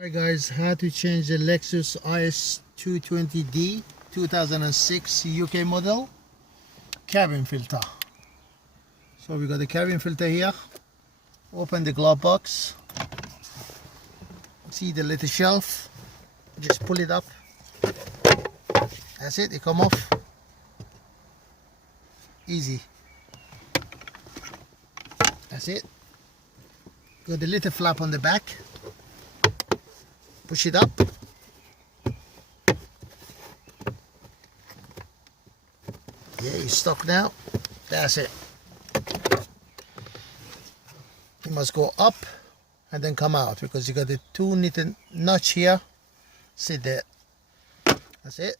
Hi guys, how to change the Lexus IS220D 2006 UK model cabin filter. So we got the cabin filter here. Open the glove box. See the little shelf. Just pull it up. That's it, it come off. Easy. That's it. Got the little flap on the back. Push it up. Yeah, it's stuck now. That's it. You must go up and then come out because you got the two little notch here. Sit there. That's it.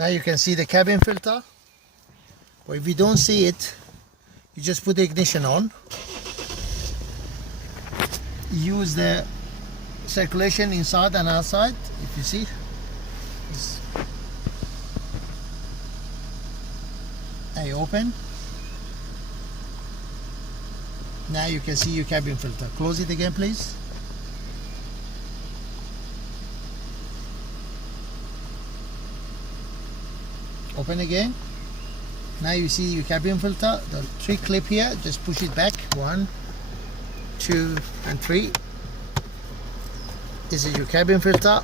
Now you can see the cabin filter. Or if you don't see it, you just put the ignition on. Use the circulation inside and outside. If you see, I open. Now you can see your cabin filter. Close it again, please. Open again. Now you see your cabin filter. The three clip here. Just push it back. 1, 2, and 3. This is your cabin filter.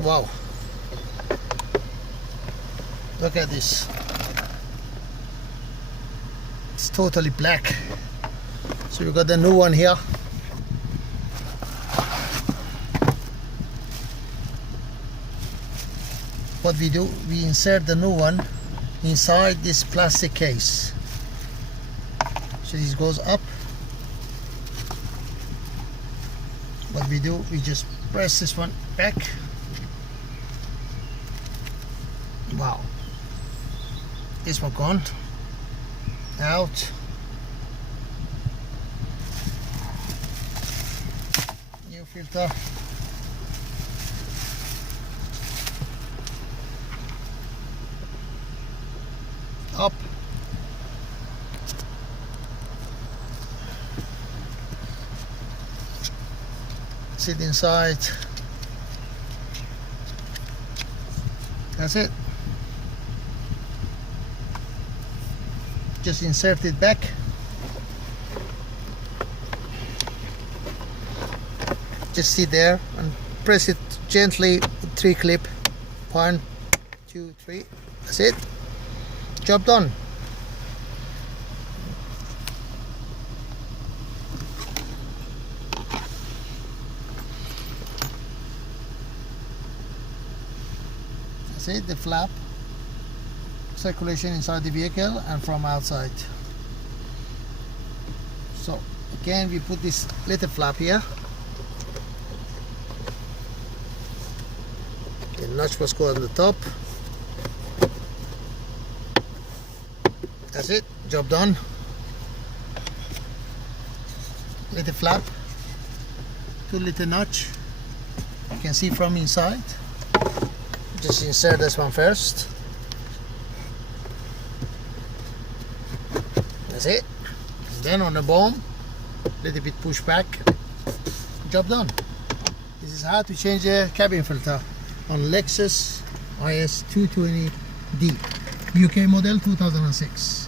Wow. Look at this. It's totally black. So we got the new one here. What we do, we insert the new one inside this plastic case. So this goes up. What we do, we just press this one back. Wow. This one gone. Out. New filter. Up. Sit inside. That's it. Just insert it back. Just sit there and press it gently with 3 clip. 1, 2, 3. That's it. Job done. That's it, the flap. Circulation inside the vehicle and from outside. So again we put this little flap here. The notch must go on the top. That's it, job done. Little flap, 2 little notch. You can see from inside. Just insert this one first. That's it. And then on the bottom, little bit push back. Job done. This is how to change the cabin filter on Lexus IS220D UK model 2006.